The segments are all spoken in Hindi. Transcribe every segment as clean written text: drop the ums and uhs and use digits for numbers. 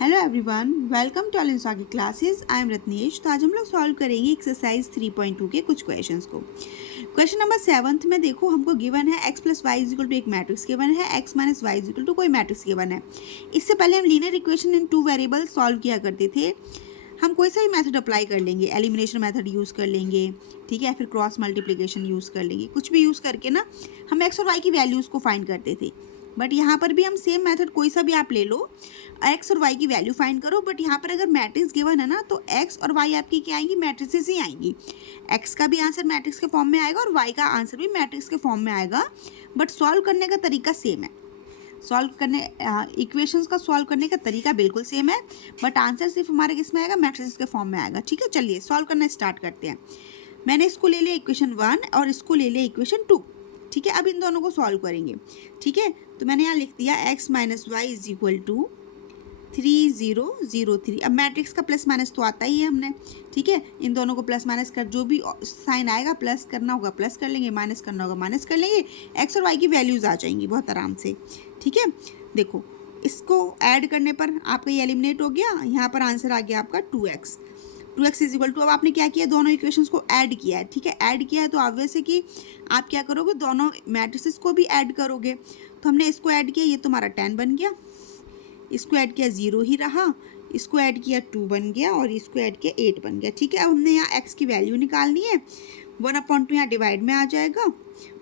हेलो एवरीवन, वेलकम टू अलिंसा की क्लासेस। I am Ratnesh. तो आज हम लोग सॉल्व करेंगे एक्सरसाइज 3.2 के कुछ क्वेश्चंस को। क्वेश्चन नंबर 7 में देखो, हमको गिवन है x plus y is equal to एक मैट्रिक्स गिवन है, x minus y is equal to कोई मैट्रिक्स गिवन है। इससे पहले हम linear equation in two variable solve किया करते थे। हम कोई सा भी मेथड अप्लाई कर लेंगे, एलिमिनेशन मेथड यूज़ कर लेंगे, ठीक है, फिर क्रॉस मल्टीप्लिकेशन यूज़ कर लेंगे, कुछ भी यूज़ करके ना हम एक्स और वाई की वैल्यूज़ को फाइंड करते थे। बट यहाँ पर भी हम सेम मेथड कोई सा भी आप ले लो, एक्स और वाई की वैल्यू फाइंड करो। बट यहाँ पर अगर मैट्रिक्स गिवन है ना, तो एक्स और वाई आपकी क्या आएंगी, मैट्रिसेस ही आएंगी। एक्स का भी आंसर मैट्रिक्स के फॉर्म में आएगा और वाई का आंसर भी मैट्रिक्स के फॉर्म में आएगा। बट सॉल्व करने का तरीका सेम है, सॉल्व करने इक्वेशंस का सॉल्व करने का तरीका बिल्कुल सेम है, बट आंसर सिर्फ हमारे किस में आएगा, मैट्रिसेस के फॉर्म में आएगा। ठीक है, चलिए सॉल्व करना स्टार्ट करते हैं। मैंने इसको ले लिया इक्वेशन 1 और इसको ले लिया इक्वेशन 2। ठीक है, अब इन दोनों को सॉल्व करेंगे। ठीक है, तो मैंने यहाँ लिख दिया x minus y is equal to 3003। अब मैट्रिक्स का प्लस माइनस तो आता ही है हमने। ठीक है, इन दोनों को प्लस माइनस कर, जो भी साइन आएगा प्लस करना होगा प्लस कर लेंगे, माइनस करना होगा माइनस कर लेंगे। एक्स और वाई की वैल्यूज़ आ जाएंगी बहुत आराम से। ठीक है, देखो इसको ऐड करने पर आपका ये एलिमिनेट हो गया। यहाँ पर आंसर आ गया आपका 2x इज इक्वल टू, अब आपने क्या किया, दोनों इक्वेशंस को ऐड किया है। ठीक है, ऐड किया है तो ऑब्वियस है कि आप क्या करोगे, दोनों मैट्रिसेस को भी ऐड करोगे। तो हमने इसको ऐड किया, ये तुम्हारा 10 बन गया, इसको ऐड किया 0 ही रहा, इसको ऐड किया 2 बन गया और इसको ऐड किया 8 बन गया। ठीक है, अब हमने यहाँ x की वैल्यू निकालनी है। 1/2 यहाँ डिवाइड में आ जाएगा,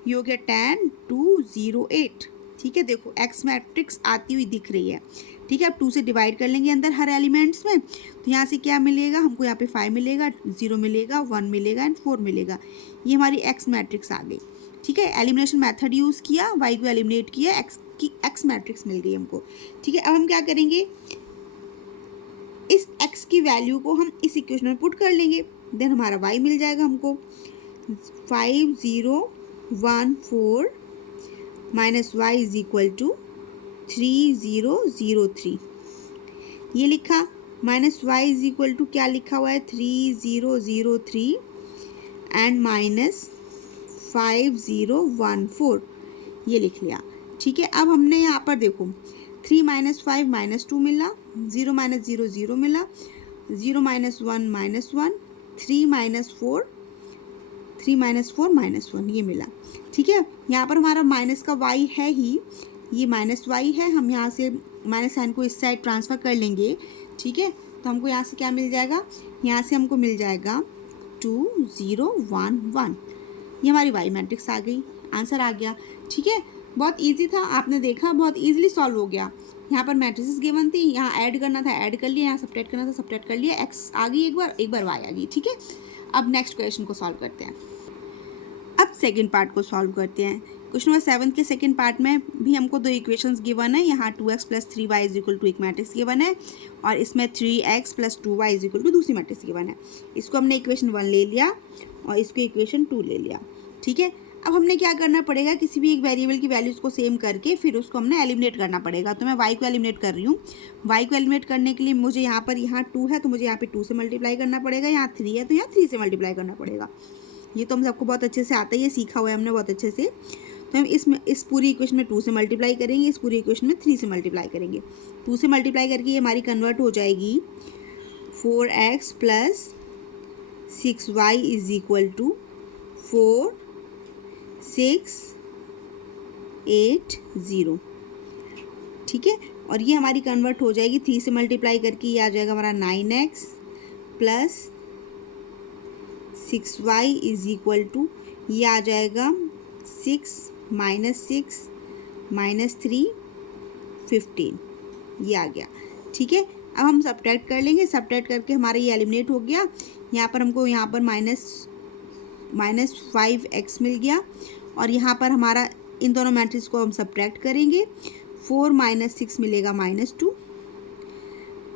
ये हो गया 10 2 0 8। ठीक है, देखो x मैट्रिक्स आती हुई दिख रही है। ठीक है, अब 2 से डिवाइड कर लेंगे अंदर हर एलिमेंट्स में, तो यहाँ से क्या मिलेगा हमको, यहाँ पे 5 मिलेगा, 0 मिलेगा, 1 मिलेगा एंड 4 मिलेगा। ये हमारी x मैट्रिक्स आ गई। ठीक है, एलिमिनेशन मेथड यूज़ किया, y को एलिमिनेट किया, x की x मैट्रिक्स मिल गई हमको। ठीक है, अब हम क्या करेंगे, इस x की वैल्यू को हम इस इक्वेशन में पुट कर लेंगे, देन हमारा y मिल जाएगा हमको 5014 minus y is equal to 3003। ये लिखा, minus y is equal to क्या लिखा हुआ है, 3003 एंड माइनस 5014, ये लिख लिया। ठीक है, अब हमने यहाँ पर देखो 3 माइनस 5 माइनस 2 मिला, 0 माइनस 0 0 मिला, 0 minus 1 minus 1, 3 minus 4 3 minus 4 minus 1, ये मिला। ठीक है, यहाँ पर हमारा माइनस का y है ही, ये माइनस y है, हम यहाँ से माइनस साइन को इस साइड ट्रांसफ़र कर लेंगे। ठीक है, तो हमको यहाँ से क्या मिल जाएगा, यहाँ से हमको मिल जाएगा 2011। ये हमारी y मैट्रिक्स आ गई, आंसर आ गया। ठीक है, बहुत इजी था, आपने देखा बहुत इजीली सॉल्व हो गया। यहाँ पर मैट्रिसेस गिवन थी, यहाँ ऐड करना था ऐड कर लिया, यहाँ सब्ट्रैक्ट करना था सब्ट्रैक्ट कर लिया, x आ गई एक बार y आ गई। ठीक है, अब नेक्स्ट क्वेश्चन को सॉल्व करते हैं। अब सेकंड पार्ट को सॉल्व करते हैं। क्वेश्चन नंबर 7 के सेकंड पार्ट में भी हमको दो इक्वेशंस गिवन है। यहाँ 2x plus 3y is equal to एक मैट्रिक्स गिवन है और इसमें 3x plus 2y is equal to दूसरी मैट्रिक्स गिवन है। इसको हमने इक्वेशन 1 ले लिया और इसको इक्वेशन 2 ले लिया। ठीक है, अब हमने क्या करना पड़ेगा, किसी भी एक वेरिएबल की वैल्यूज़ को सेम करके फिर उसको हमने एलिमिनेट करना पड़ेगा। तो मैं y को एलिमिनेट कर रही हूँ। y को एलिमिनेट करने के लिए मुझे यहाँ 2 है तो मुझे यहाँ पे 2 से मल्टीप्लाई करना पड़ेगा, यहाँ 3 है तो यहाँ 3 से मल्टीप्लाई करना पड़ेगा। ये तो हम सबको बहुत अच्छे से आता है, ये सीखा हुआ है हमने बहुत अच्छे से। तो हम इस पूरी इक्वेशन में 2 से मल्टीप्लाई करेंगे, इस पूरी इक्वेशन में 3 से मल्टीप्लाई करेंगे। 2 से मल्टीप्लाई करके ये हमारी कन्वर्ट हो जाएगी 4x plus 6y is equal to 4680। ठीक है, और ये हमारी कन्वर्ट हो जाएगी 3 से मल्टीप्लाई करके, ये आ जाएगा हमारा 9x plus 6y is equal to, ये आ जाएगा 6 माइनस 6 माइनस 3 15, ये आ गया। ठीक है, अब हम सब्ट्रैक्ट कर लेंगे, सब्ट्रैक्ट करके हमारा ये एलिमिनेट हो गया। यहाँ पर हमको यहाँ पर माइनस 5x मिल गया और यहाँ पर हमारा इन दोनों मैट्रिक्स को हम सब्ट्रैक्ट करेंगे। 4 माइनस 6 मिलेगा -2,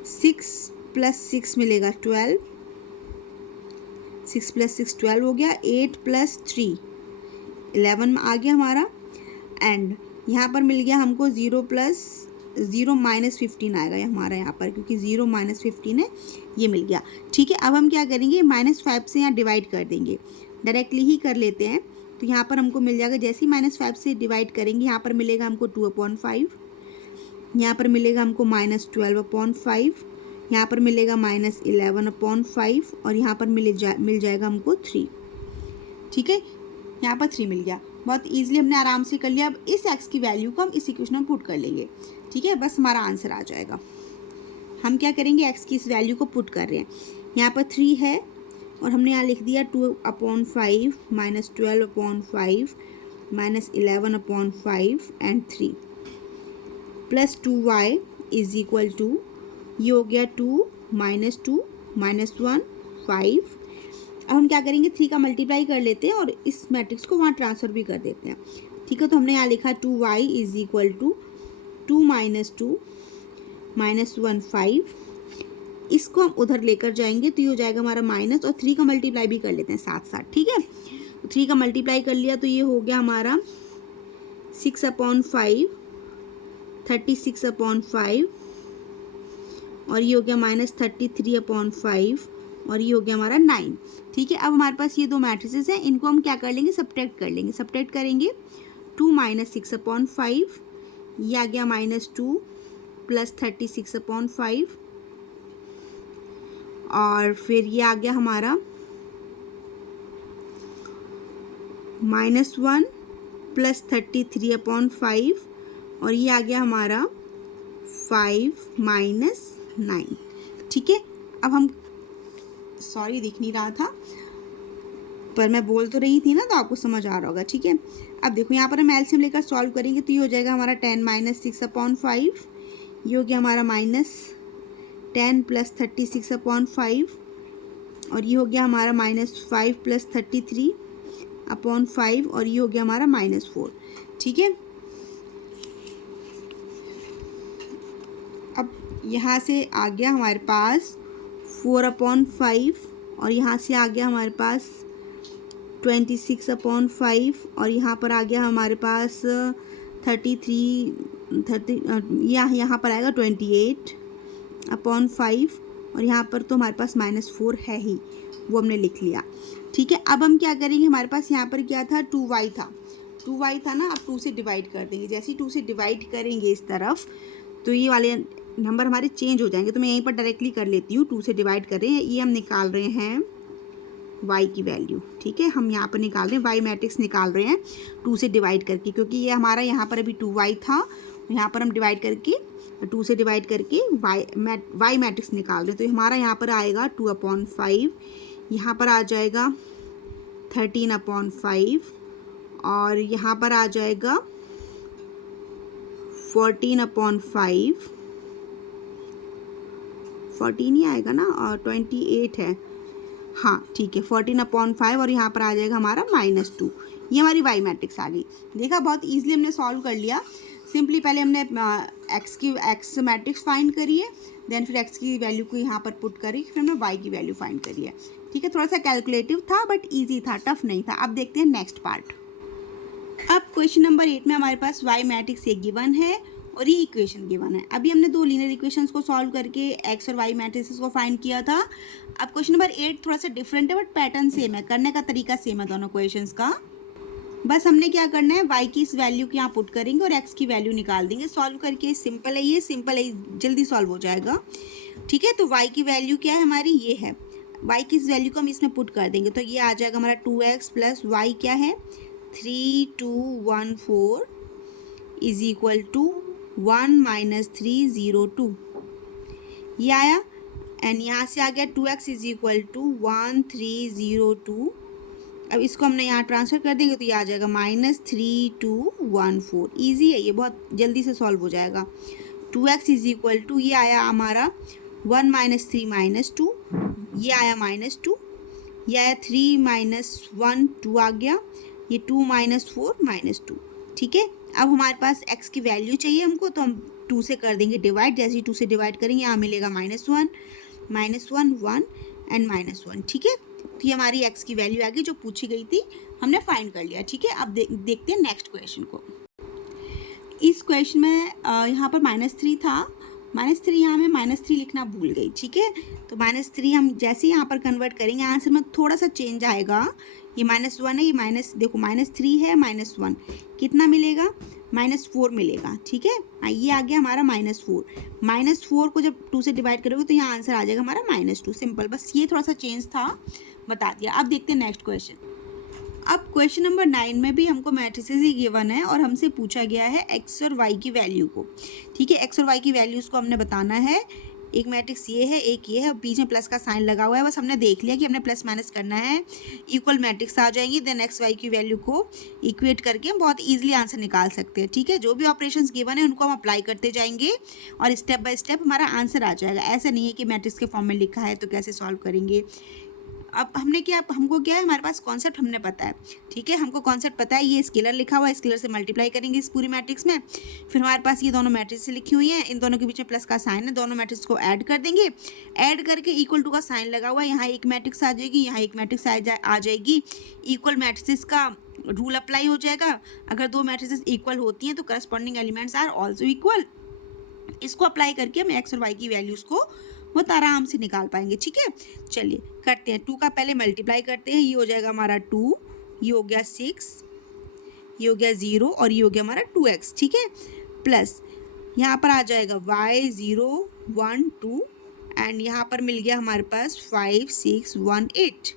6 प्लस 6 मिलेगा 12, 6 प्लस 6 12 हो गया, 8 प्लस 3 11 आ गया हमारा। एंड यहाँ पर मिल गया हमको 0 प्लस 0 माइनस 15 आएगा हमारा यहाँ पर, क्योंकि 0 माइनस 15 है, ये मिल गया। ठीक है, अब हम क्या करेंगे, -5 से यहाँ डिवाइड कर देंगे, डायरेक्टली ही कर लेते हैं। तो यहाँ पर हमको मिल जाएगा, जैसे ही -5 से डिवाइड करेंगे यहाँ पर मिलेगा हमको 2/5 यहाँ पर मिलेगा हमको -12/5, यहाँ पर मिलेगा -11/5 और यहाँ पर मिल जाएगा हमको 3। ठीक है, यहाँ पर 3 मिल गया। बहुत ईजिली हमने आराम से कर लिया। अब इस x की वैल्यू को हम इस इक्वेशन में पुट कर लेंगे। ठीक है, बस हमारा आंसर आ जाएगा। हम क्या करेंगे, x की इस वैल्यू को पुट कर रहे हैं। यहाँ पर 3 है और हमने यहाँ लिख दिया 2/5 -12/5 -11/5 and 3 plus 2y is equal to, ये हो गया 2 -2 -1 5। अब हम क्या करेंगे, 3 का मल्टीप्लाई कर लेते हैं और इस मैट्रिक्स को वहाँ ट्रांसफ़र भी कर देते हैं। ठीक है, तो हमने यहाँ लिखा 2y इज इक्वल टू 2 -2 -1 5। इसको हम उधर लेकर जाएंगे तो ये हो जाएगा हमारा माइनस, और 3 का मल्टीप्लाई भी कर लेते हैं साथ साथ। ठीक है, तो 3 का मल्टीप्लाई कर लिया तो ये हो गया हमारा 6/5 36/5 और ये हो गया -33/5 और ये हो गया हमारा 9। ठीक है, अब हमारे पास ये दो मैट्रिसेस हैं, इनको हम क्या कर लेंगे, सब्ट्रैक्ट कर लेंगे। सब्ट्रैक्ट करेंगे 2 -6/5, ये आ गया -2 प्लस 36/5 और फिर ये आ गया हमारा -1 प्लस 33/5 और ये आ गया हमारा 5 -9। ठीक है, अब हम, सॉरी दिख नहीं रहा था पर मैं बोल तो रही थी ना, तो आपको समझ आ रहा होगा। ठीक है, अब देखो यहाँ पर हम एलसीएम लेकर सॉल्व करेंगे तो ये हो जाएगा हमारा 10 -6/5, ये हो गया हमारा -10 प्लस 36/5 और ये हो गया हमारा -5 प्लस 33/5 और ये हो गया हमारा -4। ठीक है, अब यहाँ से आ गया हमारे पास 4/5 और यहाँ से आ गया हमारे पास 26/5 और यहाँ पर आ गया हमारे पास 30 यहाँ पर आएगा 28/5 और यहाँ पर तो हमारे पास -4 है ही, वो हमने लिख लिया। ठीक है, अब हम क्या करेंगे, हमारे पास यहाँ पर क्या था, 2y था ना, अब 2 से डिवाइड कर देंगे। जैसे ही 2 से डिवाइड करेंगे इस तरफ तो ये वाले नंबर हमारे चेंज हो जाएंगे। तो मैं यहीं पर डायरेक्टली कर लेती हूँ, 2 से डिवाइड कर रहे हैं, ये हम निकाल रहे हैं y की वैल्यू। ठीक है, हम यहाँ पर निकाल रहे हैं y मैट्रिक्स निकाल रहे हैं 2 से डिवाइड करके, क्योंकि ये हमारा यहाँ पर अभी 2y था, यहाँ पर हम डिवाइड करके 2 से डिवाइड करके y मैट्रिक्स निकाल रहे हैं। तो हमारा यहाँ पर आएगा 2/5, यहाँ पर आ जाएगा 13/5 और यहाँ पर आ जाएगा 14/5, 14 ही आएगा ना, और 28 है, हाँ ठीक है, 14/5 और यहाँ पर आ जाएगा हमारा -2। ये हमारी y मैट्रिक्स आ गई। देखा, बहुत इजीली हमने सॉल्व कर लिया। सिंपली पहले हमने x मैट्रिक्स फाइंड करी है, देन फिर x की वैल्यू को यहाँ पर पुट करी, फिर हमने y की वैल्यू फाइंड करी है। ठीक है, थोड़ा सा कैलकुलेटिव था बट ईजी था, टफ नहीं था। अब देखते हैं नेक्स्ट पार्ट। अब क्वेश्चन नंबर 8 में हमारे पास y मैट्रिक्स एक गिवन है और ये इक्वेशन गिवन है। अभी हमने 2 लीनियर इक्वेशंस को सॉल्व करके x और y मैट्रिक्स को फाइंड किया था। अब क्वेश्चन नंबर 8 थोड़ा सा डिफरेंट है बट पैटर्न सेम है, करने का तरीका सेम है दोनों क्वेश्चंस का। बस हमने क्या करना है, y की इस वैल्यू को यहाँ पुट करेंगे और x की वैल्यू निकाल देंगे सॉल्व करके। सिंपल है, ये सिंपल है, जल्दी सॉल्व हो जाएगा। ठीक है, तो y की वैल्यू क्या है हमारी, ये है। y की इस वैल्यू को हम इसमें पुट कर देंगे तो ये आ जाएगा हमारा 2x प्लस y क्या है 3214 इज इक्वल टू 1 - 302, ये आया। एंड यहाँ से आ गया 2x इज इक्वल टू 1302। अब इसको हमने यहाँ ट्रांसफ़र कर देंगे तो ये आ जाएगा -3214। ईजी है ये, बहुत जल्दी से सॉल्व हो जाएगा। 2x इज इक्वल टू, ये आया हमारा 1 - 3 - 2, ये आया -2, ये आया 3 - 1 2 आ गया, ये 2 - 4 -2। ठीक है, अब हमारे पास x की वैल्यू चाहिए हमको, तो हम 2 से कर देंगे डिवाइड। जैसे ही 2 से डिवाइड करेंगे यहाँ मिलेगा -1 -1 एंड -1। ठीक है, तो ये हमारी x की वैल्यू आ गई जो पूछी गई थी, हमने फाइंड कर लिया। ठीक है, अब देखते हैं नेक्स्ट क्वेश्चन को। इस क्वेश्चन में यहाँ पर -3 था, -3 यहाँ में -3 लिखना भूल गई। ठीक है, तो -3 हम जैसे ही यहाँ पर कन्वर्ट करेंगे आंसर में थोड़ा सा चेंज आएगा। ये -1 है, ये देखो -3 है -1 कितना मिलेगा -4 मिलेगा, ठीक है। ये आ गया हमारा -4। -4 को जब 2 से डिवाइड करोगे तो यहाँ आंसर आ जाएगा हमारा -2। सिंपल, बस ये थोड़ा सा चेंज था, बता दिया। अब देखते हैं नेक्स्ट क्वेश्चन। अब क्वेश्चन नंबर 9 में भी हमको मैट्रिसेस ही गिवन है और हमसे पूछा गया है एक्स और वाई की वैल्यू को, ठीक है। एक्स और वाई की वैल्यूज़ को हमने बताना है। एक मैट्रिक्स ये है, एक ये है, बीच में प्लस का साइन लगा हुआ है। बस हमने देख लिया कि हमने प्लस माइनस करना है, इक्वल मैट्रिक्स आ जाएंगी। देन एक्स वाई की वैल्यू को इक्वेट करके हम बहुत ईजिली आंसर निकाल सकते हैं, ठीक है। जो भी ऑपरेशंस गिवन है उनको हम अप्लाई करते जाएंगे और स्टेप बाय स्टेप हमारा आंसर आ जाएगा। ऐसा नहीं है कि मैट्रिक्स के फॉर्म में लिखा है तो कैसे सॉल्व करेंगे। अब हमको क्या है, हमारे पास कॉन्सेप्ट हमने पता है, ठीक है। हमको कॉन्सेप्ट पता है, ये स्केलर लिखा हुआ है, स्केलर से मल्टीप्लाई करेंगे इस पूरी मैट्रिक्स में। फिर हमारे पास ये दोनों मैट्रिक्स लिखी हुई हैं, इन दोनों के बीच में प्लस का साइन है, दोनों मैट्रिक्स को ऐड कर देंगे। ऐड करके इक्वल टू का साइन लगा हुआ है, यहाँ एक मैट्रिक्स आ जाएगी, यहाँ एक मैट्रिक्स आ जाएगी। इक्वल मैट्रिक्स का रूल अप्लाई हो जाएगा। अगर दो मैट्रिक्स इक्वल होती हैं तो corresponding elements are also equal. इसको अप्लाई करके हम एक्स और वाई की वैल्यूज़ को बहुत आराम से निकाल पाएंगे, ठीक है। चलिए करते हैं। 2 का पहले मल्टीप्लाई करते हैं, ये हो जाएगा हमारा 2, ये हो गया 6, ये हो गया 0 और ये हो गया हमारा 2x, ठीक है। प्लस यहाँ पर आ जाएगा y 0 1 2 एंड यहाँ पर मिल गया हमारे पास 5 6 1 8,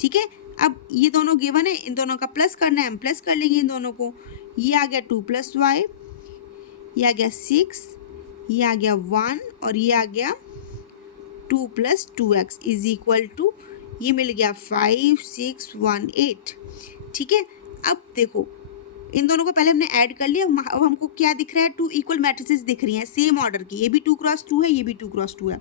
ठीक है। अब ये दोनों गिवन है, इन दोनों का प्लस करना है, हम प्लस कर लेंगे इन दोनों को। ये आ गया 2 + y, ये आ गया 6, ये आ गया 1 और ये आ गया 2 + 2x इज इक्वल टू, ये मिल गया 5 6 1 8, ठीक है। अब देखो इन दोनों को पहले हमने ऐड कर लिया। अब हमको क्या दिख रहा है, 2 इक्वल मैट्रिसेस दिख रही हैं सेम ऑर्डर की। ये भी 2 × 2 है, ये भी 2 × 2 है,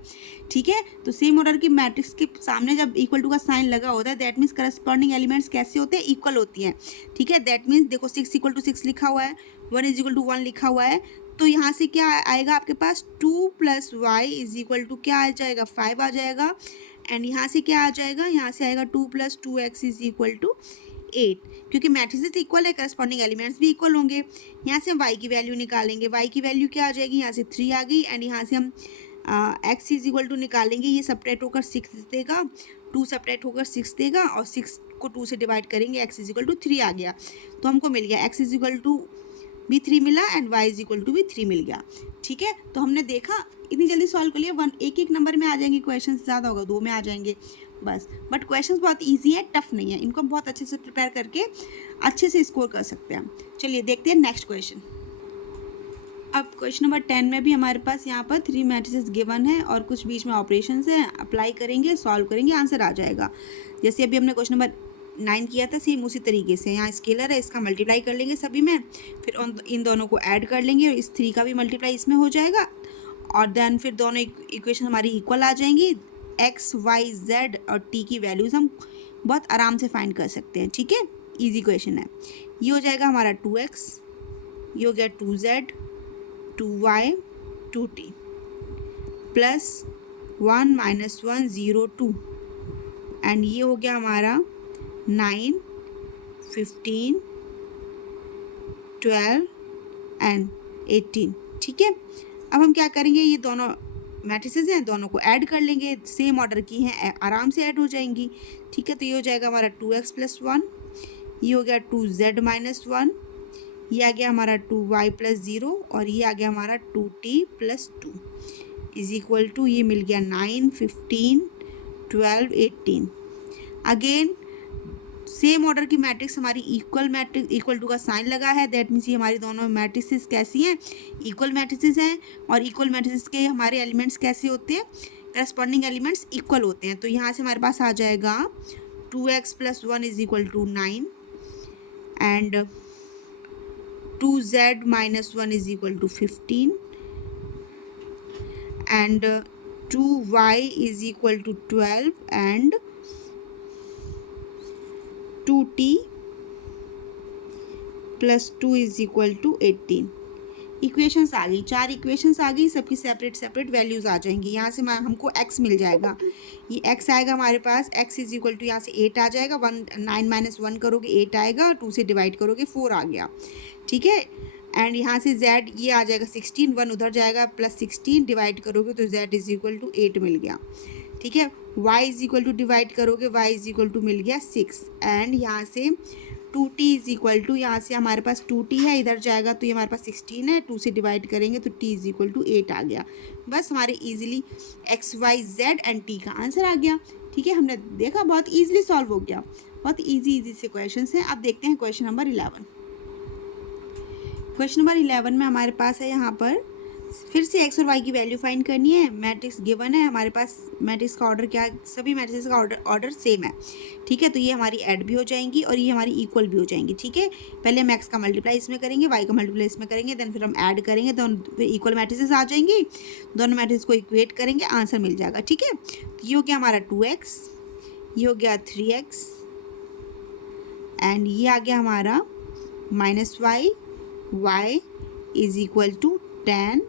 ठीक है। तो सेम ऑर्डर की मैट्रिक्स के सामने जब इक्वल टू का साइन लगा होता है दैट मीन्स करस्पॉन्डिंग एलिमेंट्स कैसे होते हैं, इक्वल होती हैं, ठीक है। दैट मीन्स देखो 6 = 6 लिखा हुआ है, 1 = 1 लिखा हुआ है। तो यहाँ से क्या आएगा आपके पास, 2 + y इज इक्वल टू क्या आ जाएगा, 5 आ जाएगा। एंड यहाँ से क्या आ जाएगा, यहाँ से आएगा 2 + 2x इज इक्वल टू 8, क्योंकि मैट्रिसेस इक्वल है, करस्पॉन्डिंग एलिमेंट्स भी इक्वल होंगे। यहाँ से हम y की वैल्यू निकालेंगे, y की वैल्यू क्या आ जाएगी, यहाँ से 3 आ गई। एंड यहाँ से हम x इज इक्वल टू निकालेंगे, ये सब्ट्रैक्ट होकर 6 देगा, 2 सब्ट्रैक्ट होकर 6 देगा और 6 को 2 से डिवाइड करेंगे, x इज इक्वल टू 3 आ गया। तो हमको मिल गया x इज इक्वल टू भी 3 मिला and y is equal to भी 3 मिल गया, ठीक है। तो हमने देखा इतनी जल्दी सॉल्व कर लिया। एक नंबर में आ जाएंगे क्वेश्चन, ज़्यादा होगा 2 में आ जाएंगे बस। बट क्वेश्चंस बहुत इजी है, टफ नहीं है, इनको हम बहुत अच्छे से प्रिपेयर करके अच्छे से स्कोर कर सकते हैं। चलिए देखते हैं नेक्स्ट क्वेश्चन। अब क्वेश्चन नंबर 10 में भी हमारे पास यहाँ पर 3 मैट्रिसेस गिवन है और कुछ बीच में ऑपरेशंस हैं, अप्लाई करेंगे, सॉल्व करेंगे, आंसर आ जाएगा। जैसे अभी हमने क्वेश्चन नंबर 9 किया था, सेम उसी तरीके से यहाँ स्केलर है, इसका मल्टीप्लाई कर लेंगे सभी में, फिर इन दोनों को ऐड कर लेंगे और इस 3 का भी मल्टीप्लाई इसमें हो जाएगा। और देन फिर दोनों इक्वेशन हमारी इक्वल आ जाएंगी। x y z और t की वैल्यूज़ हम बहुत आराम से फाइंड कर सकते हैं, ठीक है। इजी क्वेश्चन है। ये हो जाएगा हमारा 2x, ये हो गया 2z 2y 2t plus 1 - 1 0 2 and ये हो गया हमारा 9 15 12 एंड 18, ठीक है। अब हम क्या करेंगे, ये दोनों मैट्रिसेस हैं, दोनों को ऐड कर लेंगे, सेम ऑर्डर की हैं, आराम से ऐड हो जाएंगी, ठीक है। तो ये हो जाएगा हमारा 2x + 1, ये हो गया 2z - 1, ये आ गया हमारा 2y + 0 और ये आ गया हमारा 2t + 2 इज इक्वल टू, ये मिल गया 9 15 12 18। अगेन सेम ऑर्डर की मैट्रिक्स हमारी इक्वल टू का साइन लगा है, दैट मीन्स ये हमारी दोनों मैट्रिसेस कैसी हैं, इक्वल मैट्रिसेस हैं। और इक्वल मैट्रिसेस के हमारे एलिमेंट्स कैसे होते हैं, करस्पॉन्डिंग एलिमेंट्स इक्वल होते हैं। तो यहाँ से हमारे पास आ जाएगा 2x + 1 is equal to 9 and 2z - 1 is equal to 15 and 2y is equal to 12 and 2t + 2 is equal to 18। Equations आ गई, 4 इक्वेशंस आ गई, सबकी सेपरेट वैल्यूज़ आ जाएंगी। यहाँ से हमको x मिल जाएगा, ये x आएगा हमारे पास, x इज इक्वल टू यहाँ से 8 आ जाएगा, 9 - 1 करोगे 8 आएगा, 2 से डिवाइड करोगे 4 आ गया, ठीक है। एंड यहाँ से z ये आ जाएगा 16, 1 उधर जाएगा प्लस 16 डिवाइड करोगे तो z इज इक्वल टू 8 मिल गया, ठीक है। y is equal to divide करोगे y इज इक्वल टू मिल गया 6 एंड यहाँ से 2t इज इक्वल टू, यहाँ से हमारे पास 2t है, इधर जाएगा तो ये हमारे पास 16 है, 2 से डिवाइड करेंगे तो t इज इक्वल टू 8 आ गया। बस हमारे easily x y z and t का आंसर आ गया। ठीक है, हमने देखा बहुत इजीली सॉल्व हो गया। बहुत इजी से क्वेश्चन हैं। अब देखते हैं क्वेश्चन नंबर 11। क्वेश्चन नंबर 11 में हमारे पास है यहाँ पर फिर से x और y की वैल्यू फाइंड करनी है। मैट्रिक्स गिवन है हमारे पास, मैट्रिक्स का ऑर्डर क्या है, सभी मैट्रिक्स का ऑर्डर सेम है। ठीक है, तो ये हमारी ऐड भी हो जाएंगी और ये हमारी इक्वल भी हो जाएंगी। ठीक है, पहले हम x का मल्टीप्लाई इसमें करेंगे, y का मल्टीप्लाई इसमें करेंगे, देन फिर हम ऐड करेंगे, तो फिर इक्वल मैट्रिक्स आ जाएंगी, दोनों मैट्रिक्स को इक्वेट करेंगे, आंसर मिल जाएगा। ठीक है, तो ये हो गया हमारा 2x, ये हो गया 3x एंड ये आ गया हमारा -y, y is equal to 10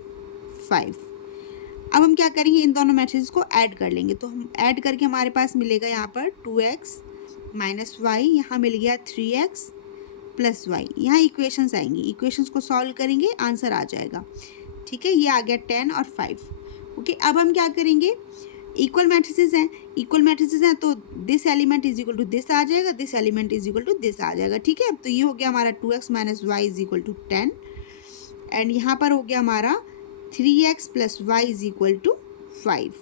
5। अब हम क्या करेंगे, इन दोनों मैट्रिक्स को ऐड कर लेंगे। तो हम ऐड करके हमारे पास मिलेगा यहाँ पर 2x माइनस वाई, यहाँ मिल गया 3x प्लस वाई। यहाँ इक्वेशंस आएंगी, इक्वेशंस को सॉल्व करेंगे, आंसर आ जाएगा। ठीक है, ये आ गया 10 और 5। ओके, अब हम क्या करेंगे, इक्वल मैट्रिसेस हैं, इक्वल मैट्रिसेस हैं तो this element is equal to this आ जाएगा, this element is equal to this आ जाएगा। ठीक है, तो ये हो गया हमारा 2x minus y is equal to 10 and यहाँ पर हो गया हमारा 3x plus y is equal to 5।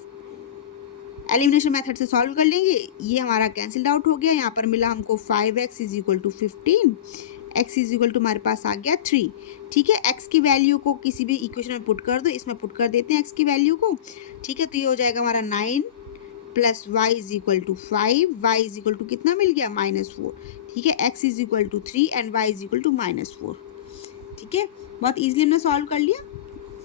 Elimination method से सॉल्व कर लेंगे, ये हमारा कैंसिल्ड आउट हो गया। यहाँ पर मिला हमको 5x is equal to 15, x is equal to हमारे पास आ गया 3। ठीक है, x की वैल्यू को किसी भी इक्वेशन में पुट कर दो, इसमें पुट कर देते हैं x की वैल्यू को। ठीक है, तो ये हो जाएगा हमारा 9 plus y is equal to 5, y is equal to कितना मिल गया -4। ठीक है, x is equal to 3 and y is equal to -4। ठीक है, बहुत ईजिली हमने सॉल्व कर लिया।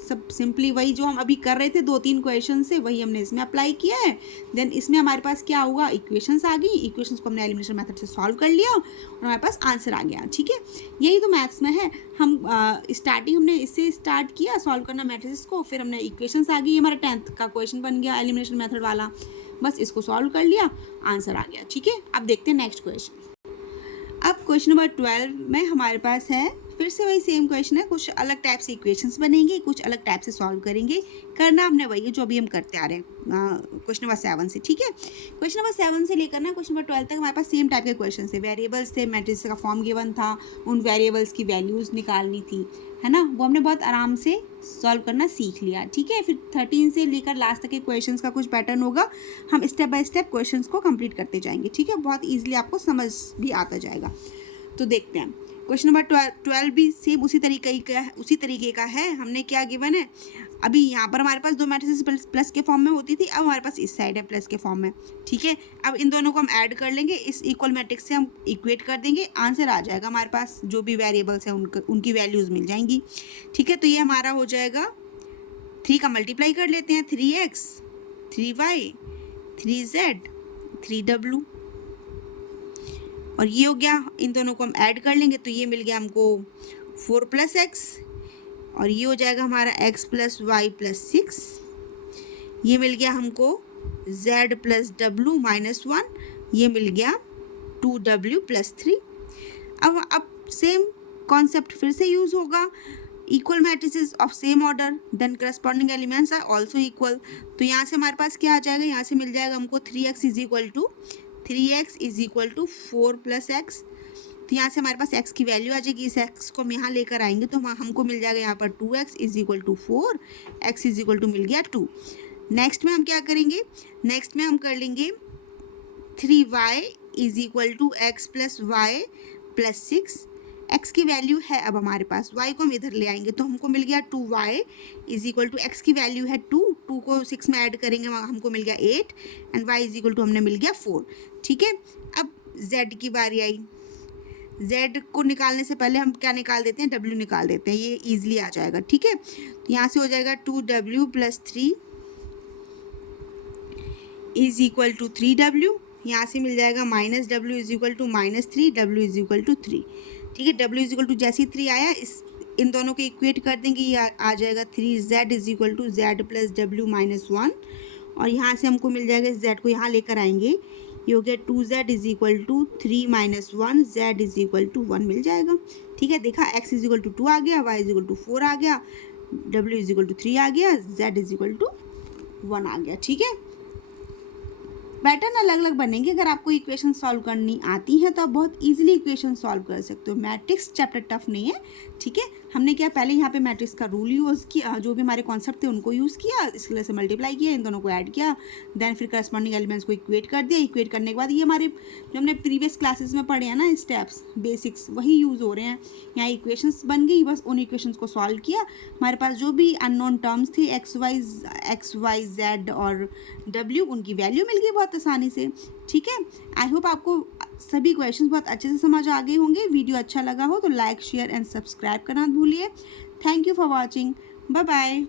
सब सिंपली वही जो हम अभी कर रहे थे 2-3 क्वेश्चन से, वही हमने इसमें अप्लाई किया है। देन इसमें हमारे पास क्या हुआ, इक्वेशंस आ गई, इक्वेशंस को हमने एलिमिनेशन मेथड से सॉल्व कर लिया और हमारे पास आंसर आ गया। ठीक है, यही तो मैथ्स में है। हम स्टार्टिंग हमने इससे स्टार्ट किया सॉल्व करना मैट्रिसेस को, फिर हमने इक्वेशंस आ गई, हमारा 10th का क्वेश्चन बन गया एलिमिनेशन मेथड वाला, बस इसको सॉल्व कर लिया, आंसर आ गया। ठीक है, अब देखते हैं नेक्स्ट क्वेश्चन। अब क्वेश्चन नंबर 12 में हमारे पास है फिर से वही सेम क्वेश्चन है, कुछ अलग टाइप से इक्वेशंस बनेंगे, कुछ अलग टाइप से सॉल्व करेंगे। करना हमने वही है जो अभी हम करते आ रहे हैं क्वेश्चन नंबर 7 से। ठीक है, क्वेश्चन नंबर 7 से लेकर ना क्वेश्चन नंबर 12 तक हमारे पास सेम टाइप के क्वेश्चन थे। वेरिएबल्स थे, मैट्रिक्स का फॉर्म गिवन था, उन वेरिएबल्स की वैल्यूज़ निकालनी थी, है ना, वो हमने बहुत आराम से सॉल्व करना सीख लिया। ठीक है, फिर 13 से लेकर लास्ट तक के क्वेश्चंस का कुछ पैटर्न होगा, हम स्टेप बाय स्टेप क्वेश्चंस को कंप्लीट करते जाएंगे। ठीक है, बहुत ईजिली आपको समझ भी आता जाएगा। तो देखते हैं क्वेश्चन नंबर 12 भी सेम उसी तरीके का है। हमने क्या गिवन है, अभी यहाँ पर हमारे पास दो मैट्रिसेस प्लस के फॉर्म में होती थी, अब हमारे पास इस साइड है प्लस के फॉर्म में। ठीक है, अब इन दोनों को हम ऐड कर लेंगे, इस इक्वल मैट्रिक्स से हम इक्वेट कर देंगे, आंसर आ जाएगा हमारे पास। जो भी वेरिएबल्स हैं उनकी वैल्यूज़ मिल जाएंगी। ठीक है, तो ये हमारा हो जाएगा 3 का मल्टीप्लाई कर लेते हैं, 3x 3y 3z 3w, और ये हो गया, इन दोनों को हम ऐड कर लेंगे तो ये मिल गया हमको 4 + x, और ये हो जाएगा हमारा x + y + 6, ये मिल गया हमको z + w -1, ये मिल गया 2w + 3। अब सेम कॉन्सेप्ट फिर से यूज़ होगा, equal matrices of same order then corresponding elements are also equal. तो यहाँ से हमारे पास क्या आ जाएगा, यहाँ से मिल जाएगा हमको 3x is equal to 4 + x। तो यहाँ से हमारे पास x की वैल्यू आ जाएगी, इस x को हम यहाँ लेकर आएंगे तो हमको मिल जाएगा यहाँ पर 2x is equal to 4, x is equal to मिल गया 2। नेक्स्ट में हम क्या करेंगे, नेक्स्ट में हम कर लेंगे 3y is equal to x + y + 6। x की वैल्यू है अब हमारे पास, y को हम इधर ले आएंगे तो हमको मिल गया 2y is equal to, x की वैल्यू है 2 को 6 में ऐड करेंगे हमको मिल गया 8 and y is equal to हमने मिल गया 4। ठीक है, अब z की बारी आई, z को निकालने से पहले हम क्या निकाल देते हैं, w निकाल देते हैं, ये ईजिली आ जाएगा। ठीक है, तो यहाँ से हो जाएगा 2w + 3 is equal to 3w, यहाँ से मिल जाएगा -w is equal to -3, w is equal to 3। ठीक है, w इज इक्वल टू जैसे ही 3 आया, इन दोनों को इक्वेट कर देंगे, ये आ जाएगा 3z is equal to z + w -1, और यहाँ से हमको मिल जाएगा, z को यहाँ लेकर आएंगे, ये हो गया 2z is equal to 3 - 1, z is equal to 1 मिल जाएगा। ठीक है, देखा, x इज इक्वल टू 2 आ गया, y इज इक्वल टू 4 आ गया, w इज इक्वल टू 3 आ गया, z इज इक्वल टू 1 आ गया। ठीक है, पैटर्न अलग अलग बनेंगे। अगर आपको इक्वेशन सॉल्व करनी आती हैं तो आप बहुत इजीली इक्वेशन सॉल्व कर सकते हो। मैट्रिक्स चैप्टर टफ नहीं है, ठीक है। हमने क्या पहले यहाँ पे मैट्रिक्स का रूल यूज़ किया, जो भी हमारे कॉन्सेप्ट थे उनको यूज़ किया, इसके लिए से मल्टीप्लाई किया, इन दोनों को ऐड किया, देन फिर करस्पॉन्डिंग एलिमेंट्स को इक्वेट कर दिया। इक्वेट करने के बाद ये हमारे जो हमने प्रीवियस क्लासेस में पढ़े हैं ना स्टेप्स बेसिक्स, वही यूज़ हो रहे हैं। यहाँ इक्वेशंस बन गई, बस उन इक्वेशंस को सॉल्व किया। हमारे पास जो भी अननोन टर्म्स थी एक्स वाई जेड और डब्ल्यू, उनकी वैल्यू मिल गई बहुत आसानी से, ठीक है। आई होप आपको सभी क्वेश्चंस बहुत अच्छे से समझ आ गए होंगे। वीडियो अच्छा लगा हो तो लाइक शेयर एंड सब्सक्राइब करना भूलिए। Thank you for watching, bye bye.